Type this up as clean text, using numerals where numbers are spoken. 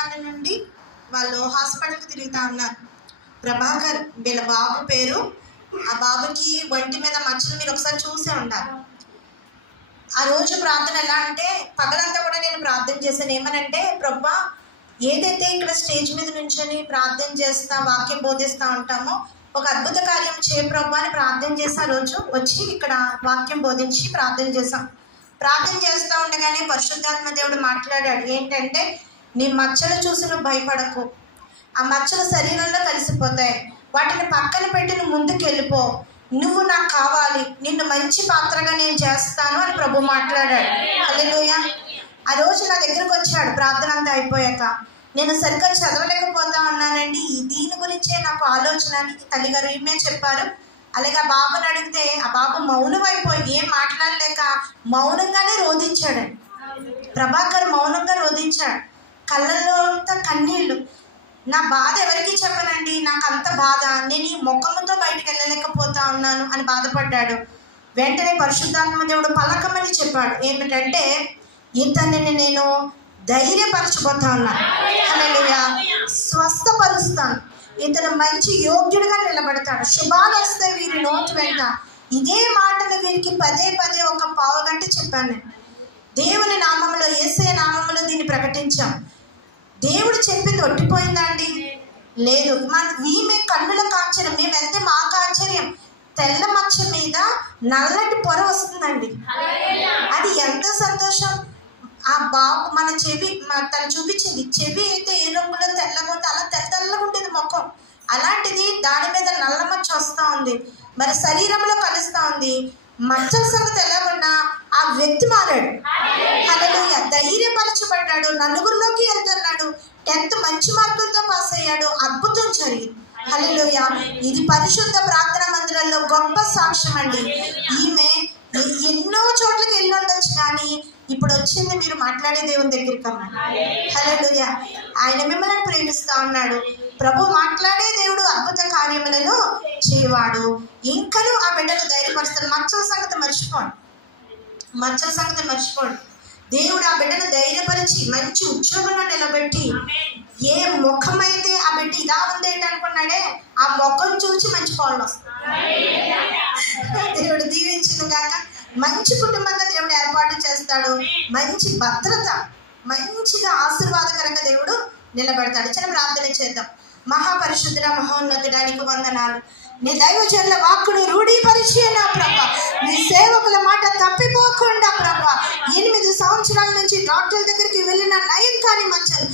దినాల నుండి వాళ్ళు హాస్పిటల్కి తిరుగుతూ ఉన్నారు. ప్రభాకర్ వీళ్ళ బాబు పేరు. ఆ బాబుకి ఒంటి మీద మచ్చలు మీరు ఒకసారి చూసే ఉంటారు. ఆ రోజు ప్రార్థన ఎలా అంటే పగలంతా కూడా నేను ప్రార్థన చేశాను. ఏమనంటే, ప్రభా ఏదైతే ఇక్కడ స్టేజ్ మీద నుంచొని ప్రార్థన చేస్తా వాక్యం బోధిస్తూ ఉంటామో ఒక అద్భుత కార్యం చేయ ప్రభా అని ప్రార్థన చేసి ఆ రోజు వచ్చి ఇక్కడ వాక్యం బోధించి ప్రార్థన చేశాం. ప్రార్థన చేస్తూ ఉండగానే పరిశుద్ధాత్మ దేవుడు మాట్లాడాడు. ఏంటంటే, నీ మచ్చలు చూసి నువ్వు భయపడకు, ఆ మచ్చలు శరీరంలో కలిసిపోతాయి, వాటిని పక్కన పెట్టి నువ్వు ముందుకు వెళ్ళిపో, నువ్వు నాకు కావాలి, నిన్ను మంచి పాత్రగా నేను చేస్తాను అని ప్రభు మాట్లాడాడు. హల్లెలూయా. ఆ రోజు నా దగ్గరకు వచ్చాడు ప్రార్థన అంతా అయిపోయాక. నేను సరిగ్గా చదవలేకపోతా ఉన్నానండి, దీని గురించే నాకు ఆలోచన అని తల్లిగారు ఈమె చెప్పారు. అలాగే ఆ బాబుని అడిగితే ఆ బాబు మౌనం అయిపోయి ఏం మాట్లాడలేక మౌనంగానే రోధించాడండి. ప్రభాకర్ మౌనంగా రోధించాడు, కళ్ళల్లో అంతా కన్నీళ్ళు. నా బాధ ఎవరికి చెప్పనండి, నాకు అంత బాధ, నేను ఈ ముఖముతో బయటకు వెళ్ళలేకపోతా ఉన్నాను అని బాధపడ్డాడు. వెంటనే పరిశుద్ధాత్మ దేవుడు పలకమని చెప్పాడు. ఏమిటంటే, ఇతనిని నేను ధైర్యపరచబోతా ఉన్నాను, హల్లెలూయా, స్వస్థపరుస్తాను, ఇతను మంచి యోగ్యుడిగా నిలబడతాడు, శుభాలు వస్తాయి వీరి నోటి వెంట. ఇదే మాటను వీరికి పదే పదే ఒక పావుగంట చెప్పాను. దేవుని నామంలో, యేసయ్య నామంలో దీన్ని ప్రకటించాం. దేవుడు చెప్పింది ఒట్టిపోయిందా అండి? లేదు. ఈమె కన్నులకు ఆశ్చర్యం, మేము వెళ్తే మాకు ఆశ్చర్యం. తెల్ల మచ్చ మీద నల్లటి పొర వస్తుందండి, అది ఎంత సంతోషం. ఆ బాబు మన చెవి తను చూపించింది, చెవి అయితే ఏ రంగులో తెల్లగా ఉంది, అలా తెల్లగా ఉంటుంది ముఖం. అలాంటిది దాని మీద నల్ల మచ్చ వస్తూ ఉంది, మరి శరీరంలో కలుస్తూ ఉంది. మచ్చల సంగతి ఎలాగున్నా ఆ వ్యక్తి మారాడు, హల్లెలూయా, ధైర్యపరచబడ్డాడు, నలుగురిలోకి వెళ్తున్నాడు, 10th మంచి మార్కులతో పాస్ అయ్యాడు, అద్భుతం జరిగింది, హల్లెలూయా. ఇది పరిశుద్ధ ప్రార్థన మందిరంలో గొప్ప సాక్ష్యం అండి. ఈమె ఎన్నో చోట్లకి వెళ్ళి ఉండొచ్చు, కానీ ఇప్పుడు వచ్చింది మీరు మాట్లాడే దేవుని దగ్గరికి అమ్మా, హల్లెలూయా. ఆయన మిమ్మల్ని ప్రేమిస్తూ ఉన్నాడు. ప్రభు మాట్లాడే దేవుడు, అద్భుత కార్యములను చేయవాడు. ఇంకనూ ఆ బిడ్డను ధైర్యపరుస్తాడు. మచ్చల సంగతి మర్చిపోండి, మచ్చల సంగతి మర్చిపోండి. దేవుడు ఆ బిడ్డను ధైర్యపరిచి మంచి ఉద్యోగంలో నిలబెట్టి, ఏ ముఖం అయితే ఆ బిడ్డ ఇలా ఉందేంటి అనుకున్నాడే, ఆ ముఖం చూసి మంచి పాలన వస్తుంది. దేవుడు దీవించిన కాక మంచి కుటుంబంగా దేవుడు ఏర్పాటు చేస్తాడు. మంచి భద్రత, మంచిగా ఆశీర్వాదకరంగా దేవుడు నిలబెడతాడు. చిన్న ప్రార్థన చేద్దాం. మహాపరిశుద్ధుడ, మహోన్నతుడానికి వందనాలు. నీ దైవజనుల వాక్కును రూఢీపరిచి నా ప్రభా, నీ సేవకుల మాట తప్పిపోకుండా ప్రభా, 8 సంవత్సరాల నుంచి డాక్టర్ దగ్గరికి వెళ్ళిన నయం కాని మచ్చలు